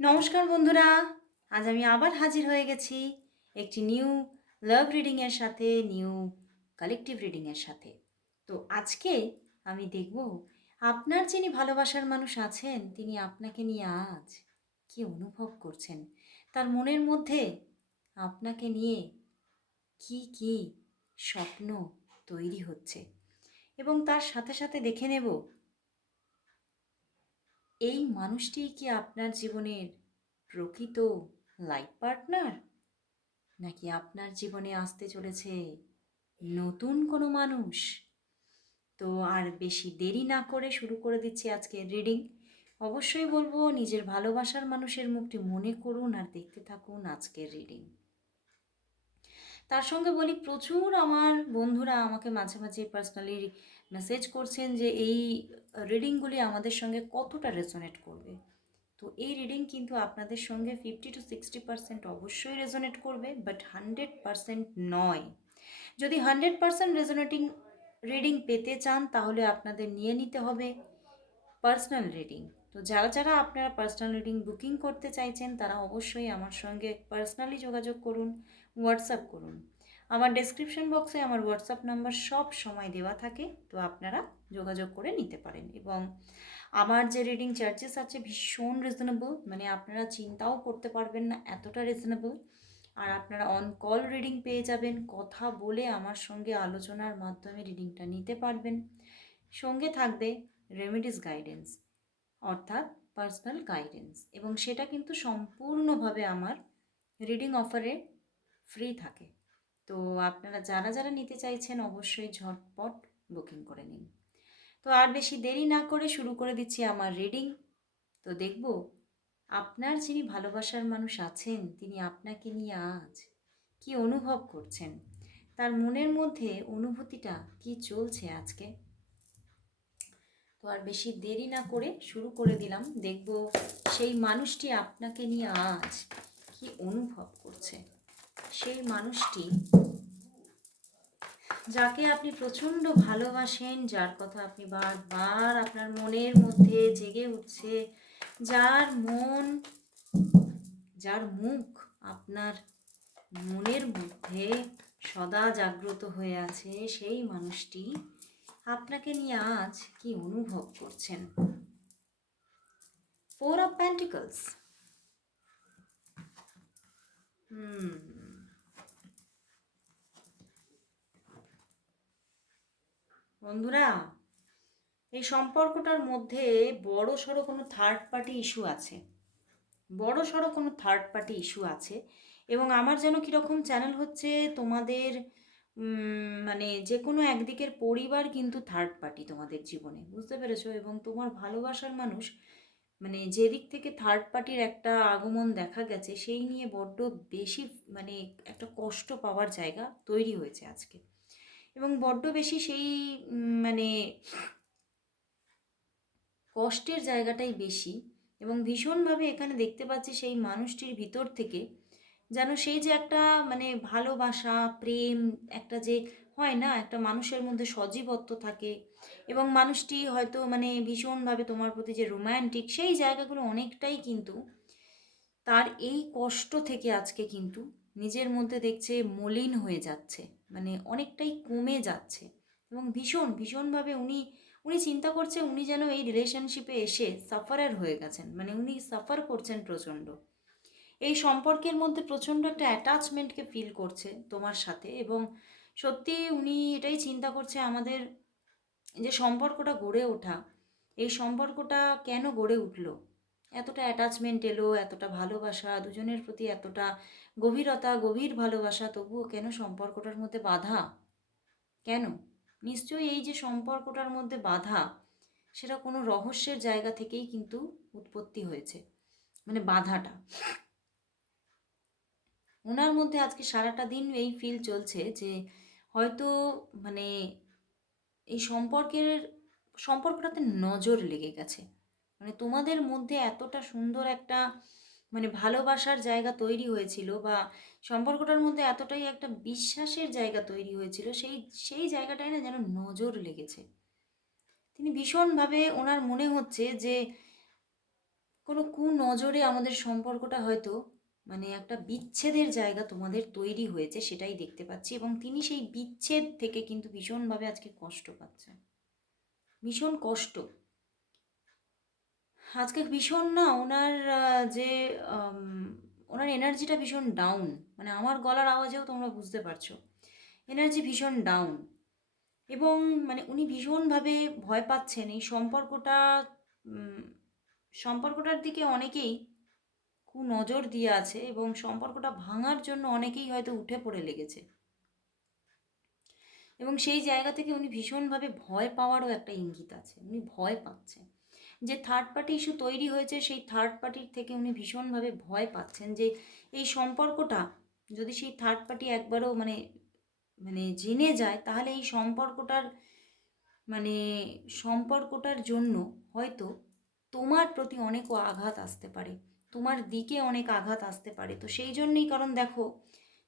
নমস্কার বন্ধুরা, আজ আমি আবার হাজির হয়ে গেছি একটি নিউ লাভ রিডিংয়ের সাথে, নিউ কালেকটিভ রিডিংয়ের সাথে। তো আজকে আমি দেখব, আপনার যিনি ভালোবাসার মানুষ আছেন, তিনি আপনাকে নিয়ে আজ কি অনুভব করছেন? তার মনের মধ্যে আপনাকে নিয়ে কি কি স্বপ্ন তৈরি হচ্ছে? এবং তার সাথে সাথে দেখে নেব এই মানুষটি কি আপনার জীবনের প্রকৃত লাইফ পার্টনার নাকি আপনার জীবনে আসতে চলেছে নতুন কোনো মানুষ? তো আর বেশি দেরি না করে শুরু করে দিচ্ছি আজকের রিডিং অবশ্যই বলব, নিজের ভালোবাসার মানুষের মুখটি মনে করুন আর দেখতে থাকুন আজকের রিডিং তার সঙ্গে বলি, প্রচুর আমার বন্ধুরা আমাকে মাঝে মাঝে পার্সোনালি মেসেজ করছেন যে, এই রিডিংগুলি আমাদের সঙ্গে কতটা রেজোনেট করবে? তো এই রিডিং কিন্তু আপনাদের সঙ্গে ফিফটি টু সিক্সটি পার্সেন্ট অবশ্যই রেজোনেট করবে বাট হান্ড্রেড পার্সেন্ট নয়। যদি হান্ড্রেড পার্সেন্ট রেজোনেটিং রিডিং পেতে চান, তাহলে আপনাদের নিয়ে নিতে হবে পার্সোনাল রিডিং তো যারা যারা আপনারা পার্সোনাল রিডিং বুকিং করতে চাইছেন, তারা অবশ্যই আমার সঙ্গে পার্সোনালি যোগাযোগ করুন হোয়াটসঅ্যাপ করুন। আমার ডেসক্রিপশন বক্সে আমার হোয়াটসঅ্যাপ নাম্বার সব সময় দেওয়া থাকে, তো আপনারা যোগাযোগ করে নিতে পারেন। এবং আমার যে রিডিং চার্জেস আছে ভীষণ রিজনেবল মানে আপনারা চিন্তাও করতে পারবেন না, এতটা রিজনেবল আর আপনারা অন কল রিডিং পেয়ে যাবেন, কথা বলে আমার সঙ্গে আলোচনার মাধ্যমে রিডিংটা নিতে পারবেন। সঙ্গে থাকবে রেমেডিস গাইডেন্স অর্থাৎ পার্সোনাল গাইডেন্স এবং সেটা কিন্তু সম্পূর্ণভাবে আমার রিডিং অফারে ফ্রি থাকে। তো আপনারা যারা যারা নিতে চাইছেন অবশ্যই ঝটপট বুকিং করে নিন। তো আর বেশি দেরি না করে শুরু করে দিচ্ছি আমার রিডিং তো দেখব আপনার যিনি ভালোবাসার মানুষ আছেন, তিনি আপনাকে নিয়ে আজ কি অনুভব করছেন? তার মনের মধ্যে অনুভূতিটা কি চলছে আজকে? আর বেশি দেরি না করে শুরু করে দিলাম। দেখব সেই মানুষটি আপনাকে নিয়ে আজ কি অনুভব করছে। সেই মানুষটি যাকে আপনি প্রচণ্ড ভালোবাসেন, যার কথা আপনি বারবার আপনার মনের মধ্যে জেগে উঠছে, যার মন, যার মুখ আপনার মনের মধ্যে সদা জাগ্রত হয়ে আছে, সেই মানুষটি আপনাকে নিয়ে আজ কি অনুভব করছেন? ফোর অফ প্যান্টিকলস বন্ধুরা, এই সম্পর্কটার মধ্যে বড় সড়ো কোনো থার্ড পার্টি ইস্যু আছে। বড় সড়ো কোনো থার্ড পার্টি ইস্যু আছে এবং আমার যেন কীরকম চ্যানেল হচ্ছে তোমাদের মানে যে কোনো একদিকের পরিবার কিন্তু থার্ড পার্টি তোমাদের জীবনে, বুঝতে পেরেছ? এবং তোমার ভালোবাসার মানুষ মানে যেদিক থেকে থার্ড পার্টির একটা আগমন দেখা গেছে, সেই নিয়ে বড্ড বেশি মানে একটা কষ্ট পাওয়ার জায়গা তৈরি হয়েছে আজকে। এবং বড্ড বেশি সেই মানে কষ্টের জায়গাটাই বেশি। এবং ভীষণভাবে এখানে দেখতে পাচ্ছি সেই মানুষটির ভিতর থেকে যেন সেই যে একটা মানে ভালোবাসা, প্রেম একটা যে হয় না, একটা মানুষের মধ্যে সজীবত্ব থাকে এবং মানুষটি হয়তো মানে ভীষণভাবে তোমার প্রতি যে রোম্যান্টিক সেই জায়গাগুলো অনেকটাই কিন্তু তার এই কষ্ট থেকে আজকে কিন্তু নিজের মধ্যে দেখছে মলিন হয়ে যাচ্ছে মানে অনেকটাই কমে যাচ্ছে এবং ভীষণ, ভীষণভাবে উনি উনি চিন্তা করছে উনি যেন এই রিলেশনশিপে এসে সাফারার হয়ে গেছেন মানে উনি সাফার করছেন প্রচণ্ড। এই সম্পর্কের মধ্যে প্রচণ্ড একটা অ্যাটাচমেন্টকে ফিল করছে তোমার সাথে এবং সত্যি উনি এটাই চিন্তা করছে আমাদের যে সম্পর্কটা গড়ে ওঠা। এই সম্পর্কটা কেন গড়ে উঠল? এতটা অ্যাটাচমেন্ট এলো, এতটা ভালোবাসা, দুজনের প্রতি এতটা গভীরতা, গভীর ভালোবাসা, তবুও কেন সম্পর্কটার মধ্যে বাধা? কেন? নিশ্চয়ই এই যে সম্পর্কটার মধ্যে বাধা, সেটা কোনো রহস্যের জায়গা থেকেই কিন্তু উৎপত্তি হয়েছে মানে বাধাটা। ওনার মধ্যে আজকে সারাটা দিন এই ফিল চলছে যে হয়তো মানে এই সম্পর্কের, সম্পর্কটাতে নজর লেগে গেছে। মানে তোমাদের মধ্যে এতটা সুন্দর একটা মানে ভালোবাসার জায়গা তৈরি হয়েছিল বা সম্পর্কটার মধ্যে এতটাই একটা বিশ্বাসের জায়গা তৈরি হয়েছিল, সেই সেই জায়গাটায় না যেন নজর লেগেছে। তিনি ভীষণভাবে ওনার মনে হচ্ছে যে কোনো কু নজরে আমাদের সম্পর্কটা হয়তো মানে একটা বিচ্ছেদের জায়গা তোমাদের তৈরি হয়েছে, সেটাই দেখতে পাচ্ছি। এবং তিনি সেই বিচ্ছেদ থেকে কিন্তু ভীষণভাবে আজকে কষ্ট পাচ্ছেন। ভীষণ কষ্ট। আজকে ভীষণ না ওনার যে ওনার এনার্জিটা ভীষণ ডাউন মানে আমার গলার আওয়াজেও তোমরা বুঝতে পারছ। এনার্জি ভীষণ ডাউন এবং মানে উনি ভীষণভাবে ভয় পাচ্ছেন। এই সম্পর্কটা সম্পর্কটার দিকে অনেকেই কু নজর দিয়ে আছে এবং সম্পর্কটা ভাঙার জন্য অনেকেই হয়তো উঠে পড়ে লেগেছে। এবং সেই জায়গা থেকে উনি ভীষণভাবে ভয় পাওয়ারও একটা ইঙ্গিত আছে। উনি ভয় পাচ্ছেন। যে থার্ড পার্টি ইস্যু তৈরি হয়েছে, সেই থার্ড পার্টির থেকে উনি ভীষণভাবে ভয় পাচ্ছেন যে এই সম্পর্কটা যদি সেই থার্ড পার্টি একবারও মানে মানে জেনে যায়, তাহলে এই সম্পর্কটার মানে সম্পর্কটার জন্য হয়তো তোমার প্রতি অনেক আঘাত আসতে পারে। তোমার দিকে অনেক আঘাত আসতে পারে। তো সেই জন্যই কারণ দেখো,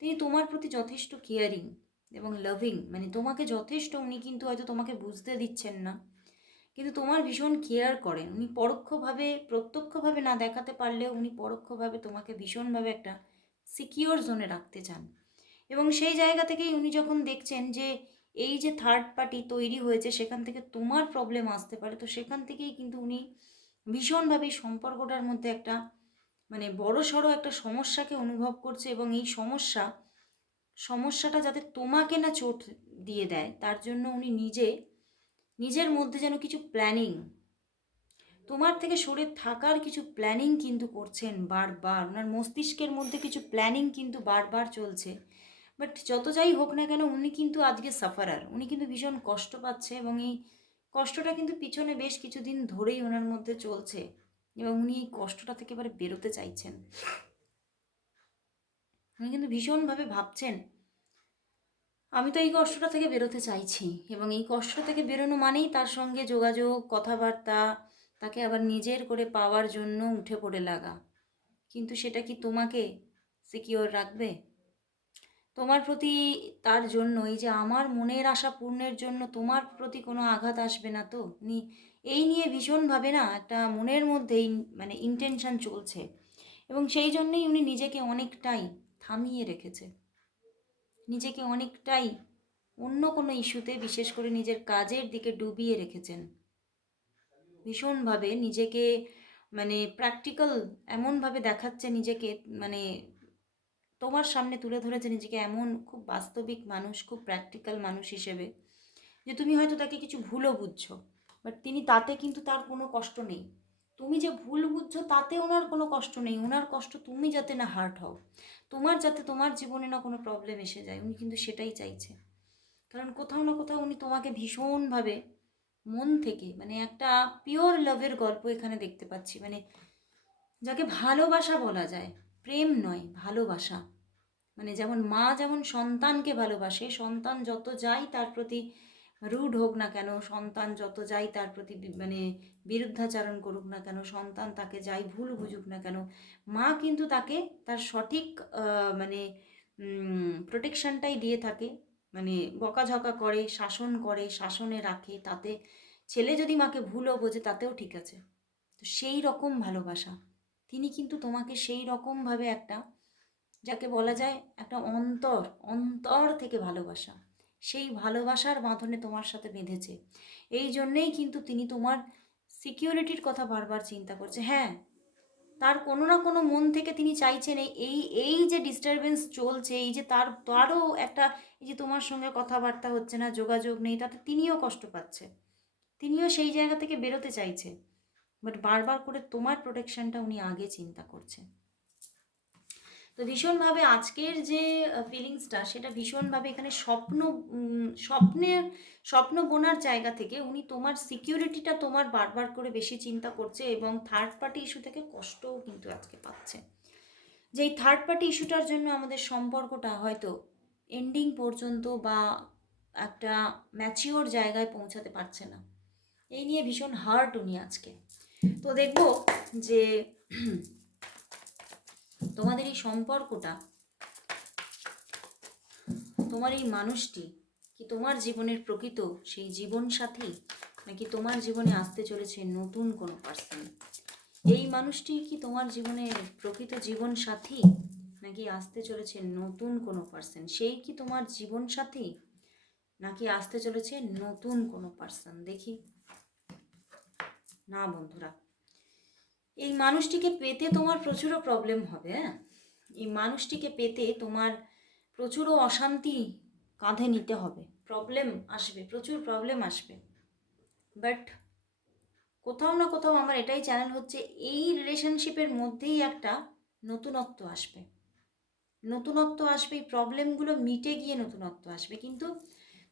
তিনি তোমার প্রতি যথেষ্ট কেয়ারিং এবং লাভিং মানে তোমাকে যথেষ্ট উনি কিন্তু হয়তো তোমাকে বুঝতে দিচ্ছেন না। কিন্তু তোমার ভীষণ কেয়ার করেন। উনি পরোক্ষভাবে, প্রত্যক্ষভাবে না দেখাতে পারলেও উনি পরোক্ষভাবে তোমাকে ভীষণভাবে একটা সিকিওর জোনে রাখতে চান। এবং সেই জায়গা থেকেই উনি যখন দেখছেন যে এই যে থার্ড পার্টি তৈরি হয়েছে, সেখান থেকে তোমার প্রবলেম আসতে পারে। তো সেখান থেকেই কিন্তু উনি ভীষণভাবে সম্পর্কটার মধ্যে একটা মানে বড় সড়ো একটা সমস্যাকে অনুভব করছে এবং এই সমস্যা, সমস্যাটা যাতে তোমাকে না চোট দিয়ে দেয়, তার জন্য উনি নিজে, নিজের মধ্যে যেন কিছু প্ল্যানিং তোমার থেকে সরে থাকার কিছু প্ল্যানিং কিন্তু করছেন বারবার ওনার মস্তিষ্কের মধ্যে কিছু প্ল্যানিং কিন্তু বারবার চলছে। বাট যত যাই হোক না কেন, উনি কিন্তু আজকে সাফারার উনি কিন্তু ভীষণ কষ্ট পাচ্ছে এবং এই কষ্টটা কিন্তু পিছনে বেশ কিছুদিন ধরেই ওনার মধ্যে চলছে। এবং উনি এই কষ্টটা থেকে এবারে বেরোতে চাইছেন। উনি কিন্তু ভীষণভাবে ভাবছেন, আমি তো এই কষ্টটা থেকে বেরোতে চাইছি এবং এই কষ্ট থেকে বেরোনো মানেই তার সঙ্গে যোগাযোগ, কথাবার্তা, তাকে আবার নিজের করে পাওয়ার জন্য উঠে পড়ে লাগা। কিন্তু সেটা কি তোমাকে সিকিওর রাখবে? তোমার প্রতি তার জন্য এই যে আমার মনের আশা পূর্ণের জন্য তোমার প্রতি কোনো আঘাত আসবে না তো? নি, এই নিয়ে ভীষণভাবে না একটা মনের মধ্যেই মানে ইন্টেনশন চলছে। এবং সেই জন্যই উনি নিজেকে অনেকটাই থামিয়ে রেখেছে। নিজেকে অনেকটাই অন্য কোনো ইস্যুতে, বিশেষ করে নিজের কাজের দিকে ডুবিয়ে রেখেছেন। ভীষণভাবে নিজেকে মানে প্র্যাকটিক্যাল এমনভাবে দেখাচ্ছে নিজেকে মানে তোমার সামনে তুলে ধরেছে নিজেকে এমন খুব বাস্তবিক মানুষ, খুব প্র্যাকটিক্যাল মানুষ হিসেবে যে তুমি হয়তো তাকে কিছু ভুলও বুঝছ বাট তিনি তাতে কিন্তু তার কোনো কষ্ট নেই। তুমি যে ভুল বুঝছ তাতে ওনার কোনো কষ্ট নেই, ওনার কষ্ট তুমি যাতে না হার্ট হও। তোমার যাতে তোমার জীবনে না কোনো প্রবলেম এসে যায়, উনি কিন্তু সেটাই চাইছে। কারণ কোথাও না কোথাও উনি তোমাকে ভীষণভাবে মন থেকে মানে একটা পিওর লাভের গল্প এখানে দেখতে পাচ্ছি মানে যাকে ভালোবাসা বলা যায় প্রেম নয়, ভালোবাসা। মানে যেমন মা যেমন সন্তানকে ভালোবাসে, সন্তান যত যাই তার প্রতি রুড হোক না কেন, সন্তান যত যাই তার প্রতি মানে বিরুদ্ধাচারণ করুক না কেন, সন্তান তাকে যাই ভুল বুঝুক না কেন, মা কিন্তু তাকে তার সঠিক মানে প্রোটেকশনটাই দিয়ে থাকে। মানে বকাঝকা করে, শাসন করে, শাসনে রাখে, তাতে ছেলে যদি মাকে ভুলও বোঝে তাতেও ঠিক আছে। তো সেই রকম ভালোবাসা। তিনি কিন্তু তোমাকে সেই রকমভাবে একটা, যাকে বলা যায় একটা অন্তর অন্তর থেকে ভালোবাসা। সেই ভালোবাসার বাঁধনে তোমার সাথে বেঁধেছে। এই জন্যেই কিন্তু তিনি তোমার সিকিউরিটির কথা বারবার চিন্তা করছে। হ্যাঁ তার কোনো না কোনো মন থেকে তিনি চাইছেন এই এই যে ডিস্টারবেন্স চলছে, এই যে তার, তারও একটা, এই যে তোমার সঙ্গে কথাবার্তা হচ্ছে না, যোগাযোগ নেই, তাতে তিনিও কষ্ট পাচ্ছে। তিনিও সেই জায়গা থেকে বেরোতে চাইছে। বাট বারবার করে তোমার প্রোটেকশনটা উনি আগে চিন্তা করছে তো ভীষণভাবে আজকের যে ফিলিংসটা সেটা ভীষণভাবে এখানে স্বপ্ন স্বপ্নের স্বপ্ন বোনার জায়গা থেকে উনি তোমার সিকিউরিটিটা তোমার বারবার করে বেশি চিন্তা করছে এবং থার্ড পার্টি ইস্যু থেকে কষ্টও কিন্তু আজকে পাচ্ছে। যে এই থার্ড পার্টি ইস্যুটার জন্য আমাদের সম্পর্কটা হয়তো এন্ডিং পর্যন্ত বা একটা ম্যাচিওর জায়গায় পৌঁছাতে পারছে না। এই নিয়ে ভীষণ হার্ট উনি আজকে। তো দেখব যে তোমাদের এই সম্পর্কটা, তোমার এই মানুষটি কি তোমার জীবনের প্রকৃত সেই জীবন সাথী, নাকি তোমার জীবনে আসতে চলেছে নতুন কোনো পার্সন এই মানুষটি কি তোমার জীবনের প্রকৃত জীবন সাথী, নাকি আসতে চলেছে নতুন কোনো পার্সন সেই কি তোমার জীবন সাথী, নাকি আসতে চলেছে নতুন কোনো পার্সন দেখি। না বন্ধুরা। এই মানুষটিকে পেতে তোমার প্রচুরও প্রবলেম হবে হ্যাঁ? এই মানুষটিকে পেতে তোমার প্রচুরও অশান্তি কাঁধে নিতে হবে। প্রবলেম আসবে, প্রচুর প্রবলেম আসবে। বাট কোথাও না কোথাও আমার এটাই চ্যানেল হচ্ছে, এই রিলেশনশিপের মধ্যেই একটা নতুনত্ব আসবে। নতুনত্ব আসবে, এই প্রবলেমগুলো মিটে গিয়ে নতুনত্ব আসবে। কিন্তু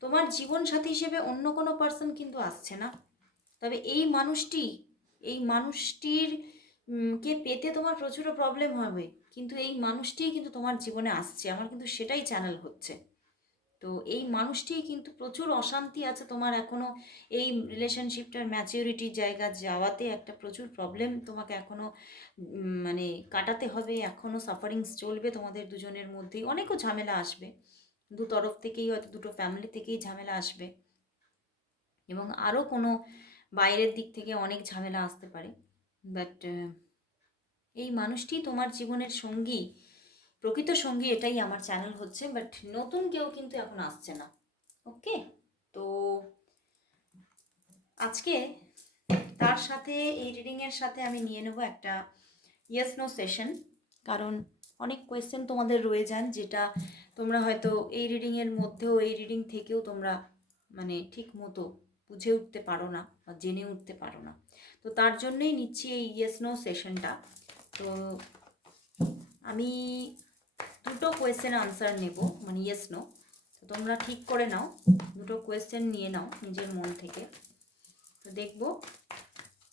তোমার জীবন সাথী হিসেবে অন্য কোনো পার্সন কিন্তু আসছে না। তবে এই মানুষটি, এই মানুষটির কে পেতে তোমার প্রচুর প্রবলেম হবে। কিন্তু এই মানুষটিই কিন্তু তোমার জীবনে আসছে। আমার কিন্তু সেটাই চ্যানেল হচ্ছে। তো এই মানুষটি কিন্তু প্রচুর অশান্তি আছে তোমার এখনও এই রিলেশনশিপটার ম্যাচিউরিটির জায়গা যাওয়াতে একটা প্রচুর প্রবলেম তোমাকে এখনও মানে কাটাতে হবে। এখনও সাফারিংস চলবে তোমাদের দুজনের মধ্যেই। অনেকও ঝামেলা আসবে। দু তরফ থেকেই হয়তো দুটো ফ্যামিলি থেকেই ঝামেলা আসবে। এবং আরও কোনো বাইরের দিক থেকে অনেক ঝামেলা আসতে পারে। বাট এই মানুষটি তোমার জীবনের সঙ্গী, প্রকৃত সঙ্গী এটাই আমার চ্যানেল হচ্ছে বাট নতুন কেউ কিন্তু এখন আসছে না। ওকে তো আজকে তার সাথে, এই রিডিংয়ের সাথে আমি নিয়ে নেব একটা ইয়েস নো সেশন কারণ অনেক কোয়েশ্চেন তোমাদের রয়ে যান, যেটা তোমরা হয়তো এই রিডিংয়ের মধ্যেও, এই রিডিং থেকেও তোমরা মানে ঠিক মতো বুঝে উঠতে পারো না বা জেনে উঠতে পারো না। তো তার জন্যই নিচ্ছি এই ইয়েস নো সেশনটা তো আমি দুটো কোয়েশ্চেন আনসার নেব মানে ইয়েস নো তো তোমরা ঠিক করে নাও, দুটো কোয়েশ্চেন নিয়ে নাও নিজের মন থেকে। তো দেখব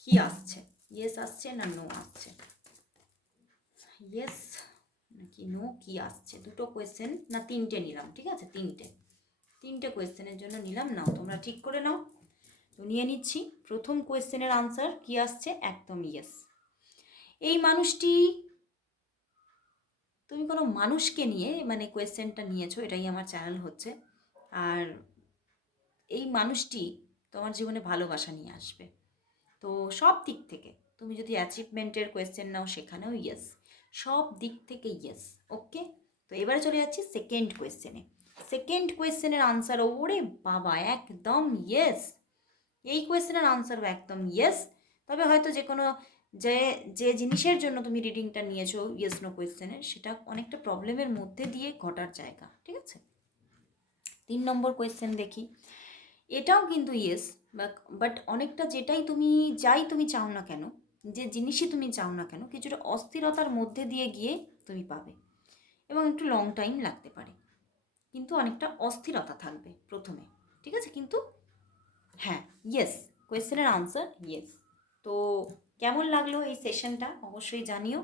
কি আসছে ইয়েস আসছে না নো আসছে। ইয়েস নাকি নো কি আসছে? দুটো কোয়েশ্চেন না তিনটে নিলাম, ঠিক আছে? তিনটে। তিনটে কোয়েশ্চেনের জন্য নিলাম, নাও, তোমরা ঠিক করে নাও। তো নিয়ে নিচ্ছি। প্রথম কোয়েশ্চেনের আনসার কি আসছে? একদম ইয়েস এই মানুষটি, তুমি কোনো মানুষকে নিয়ে মানে কোয়েশ্চেনটা নিয়েছো, এটাই আমার চ্যানেল হচ্ছে, আর এই মানুষটি তোমার জীবনে ভালোবাসা নিয়ে আসবে। তো সব দিক থেকে, তুমি যদি অ্যাচিভমেন্টের কোয়েশ্চেন নাও সেখানেও ইয়েস সব দিক থেকে ইয়েস ওকে তো এবারে চলে যাচ্ছি সেকেন্ড কোয়েশ্চেনে সেকেন্ড কোয়েশ্চেনের আনসার ওরে বাবা, একদম ইয়েস এই কোয়েশ্চেনের আনসারও একদম ইয়েস তবে হয়তো যে কোনো যে যে জিনিসের জন্য তুমি রিডিংটা নিয়েছো ইয়েস নো কোয়েশ্চেনের সেটা অনেকটা প্রবলেমের মধ্যে দিয়ে ঘটার জায়গা, ঠিক আছে? তিন নম্বর কোয়েশ্চেন দেখি। এটাও কিন্তু ইয়েস বাট অনেকটা যেটাই তুমি, যাই তুমি চাও না কেন, যে জিনিসই তুমি চাও না কেন, কিছুটা অস্থিরতার মধ্যে দিয়ে গিয়ে তুমি পাবে। এবং একটু লং টাইম লাগতে পারে। কিন্তু অনেকটা অস্থিরতা থাকবে প্রথমে, ঠিক আছে? কিন্তু হ্যাঁ ইয়েস কোয়েশ্চেনের আনসার ইয়েস তো কেমন লাগল এই সেশনটা অবশ্যই জানিও।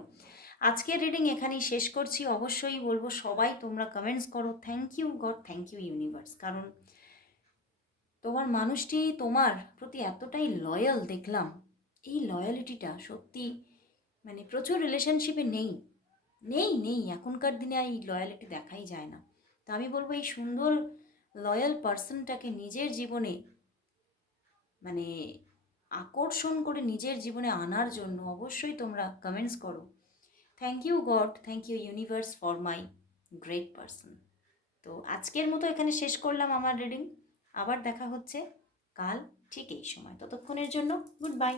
আজকের রিডিং এখানেই শেষ করছি। অবশ্যই বলব সবাই তোমরা কমেন্টস করো। Thank you god thank you universe কারণ তোমার মানুষটি তোমার প্রতি এতটাই লয়াল দেখলাম। এই লয়ালিটিটা সত্যি মানে প্রচুর রিলেশনশিপে নেই। নেই নেই। এখনকার দিনে এই লয়ালিটি দেখাই যায় না। তো আমি বলব এই সুন্দর লয়াল পার্সনটাকে নিজের জীবনে মানে আকর্ষণ করে নিজের জীবনে আনার জন্য অবশ্যই তোমরা কমেন্টস করো। Thank you god thank you universe for my great person তো আজকের মতো এখানে শেষ করলাম আমার রিডিং আবার দেখা হচ্ছে কাল ঠিক এই সময়। ততক্ষণের জন্য গুড বাই